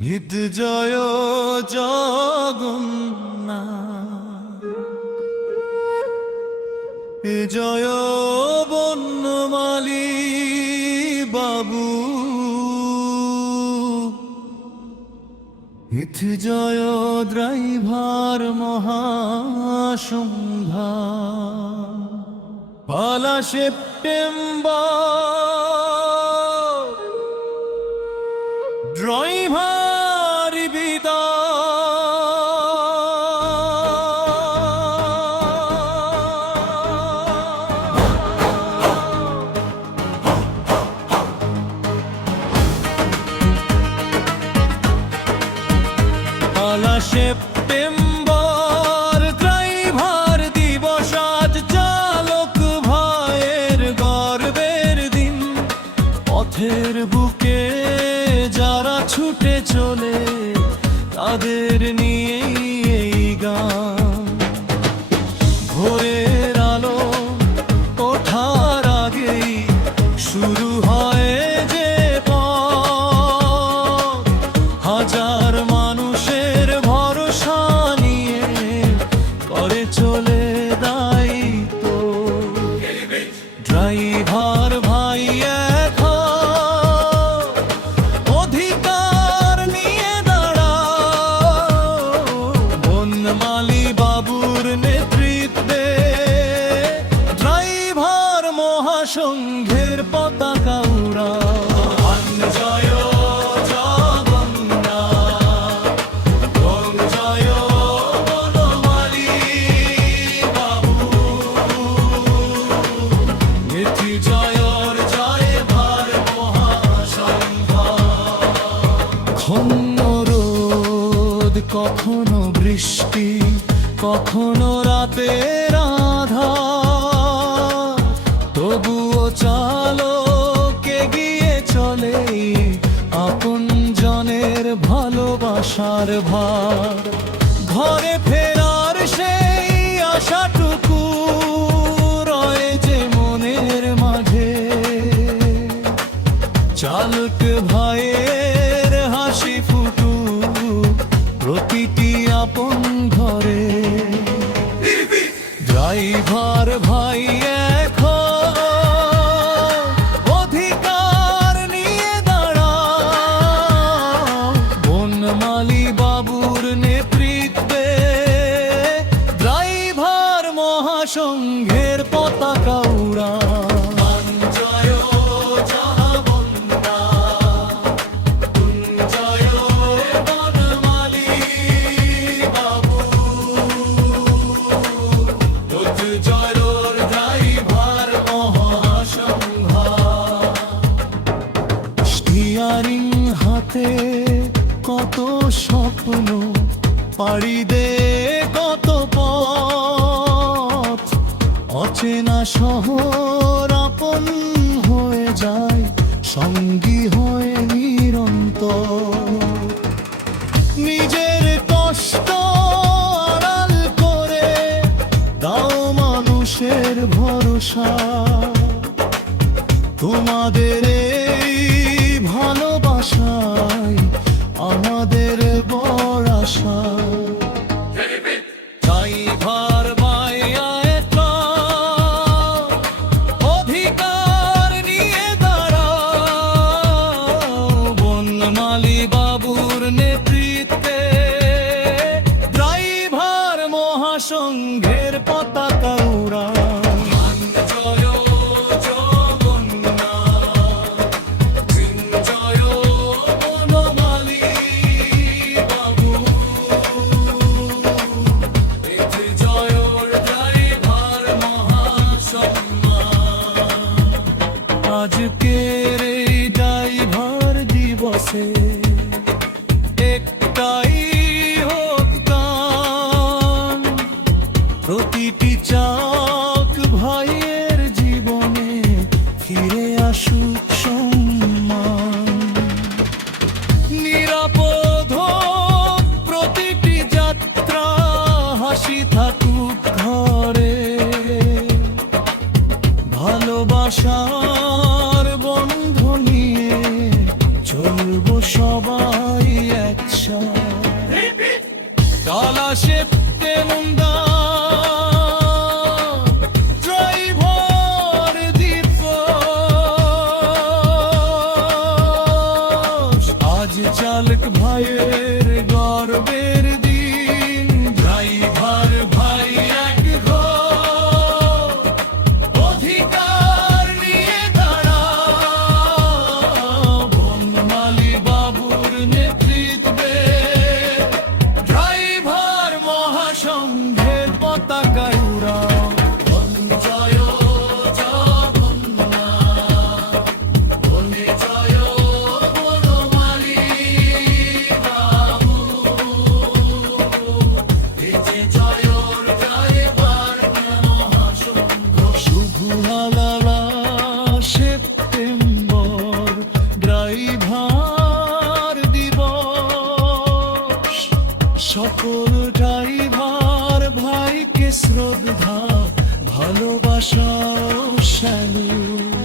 নিত জয় জগন্নাথ, এ জয় বনমালী বাবু, নিত জয় ড্রাইভার মহাসম্ভা, পালা সেপ্টেম্বর ড্রাইভার বিদা, পালা সেপ্টেম্বর ড্রাইভার দিবস, আজ চালক ভাইয়ের গর্বের দিন। পথের বুকে যারা ছুটে চলে তাদের নিয়েই এই গান। ভোরের আলো ওঠার আগেই শুরু হয় যে পথ, হাজার মানুষের ভরসা নিয়ে করে চলে দায়িত্ব। ড্রাইভার ভাই অধিকার নিয়ে দাঁড়াও, বনমালী বাবুর নেতৃত্বে ড্রাইভার মহাসংঘের পতাকা উড়াও। জয় জগন্নাথ, জয় বনমালী বাবু, নেত্রী জয়র জয় ভার মহাসংঘা। কখনো রোদ, কখনো বৃষ্টি, কখনো রাতের আঁধার, তবুও চালক এগিয়ে চলে আপন জনের ভালোবাসার ভার। ঘরে ফেরার সেই আশাটুকু রয়ে যে মনের মাঝে, চালক ভাইয়ের হাসি ফুটু প্রতিটি আপন ঘরে। ড্রাইভার ভাই এখন অধিকার নিয়ে দাঁড়াও, বনমালী বাবুর নেতৃত্বে ড্রাইভার মহাসংঘের পতাকা উড়াও। জয় জগন্নাথ, জয় বনমালী বাবু, জয়র ড্রাইভার মহাসংঘা। স্টিয়ারিং হাতে কত স্বপ্ন, পাড়ি দে কত পথ, অচেনা শহর আপন হয়ে যায়, সঙ্গী হয়ে নিরন্তর। নিজের কষ্ট আড়াল করে দাও মানুষের ভরসা, তোমাদের এই ভালোবাসায় আমাদের বড় আশা। ড্রাইভার ভাই অধিকার নিয়ে দাঁড়াও, বনমালী বাবুর নেতৃত্বে ড্রাইভার মহাসংঘের পতাকা উড়াও। জয় জগন্নাথ, জয় বনমালী বাবু, জয়র ড্রাইভার মহাসম্মান। আজকের এই ড্রাইভার দিবসে একটাই হোক গান, প্রতিটি চালক ভাইয়ের জীবনে ফিরে আসুক সম্মান। নিরাপদ হোক প্রতিটি যাত্রা, হাসি থাকুক ঘরে, ভালোবাসার বন্ধন নিয়ে চলবো সব। সকল ড্রাইভার ভাইকে শ্রদ্ধা, ভালোবাসা ও স্যালুট।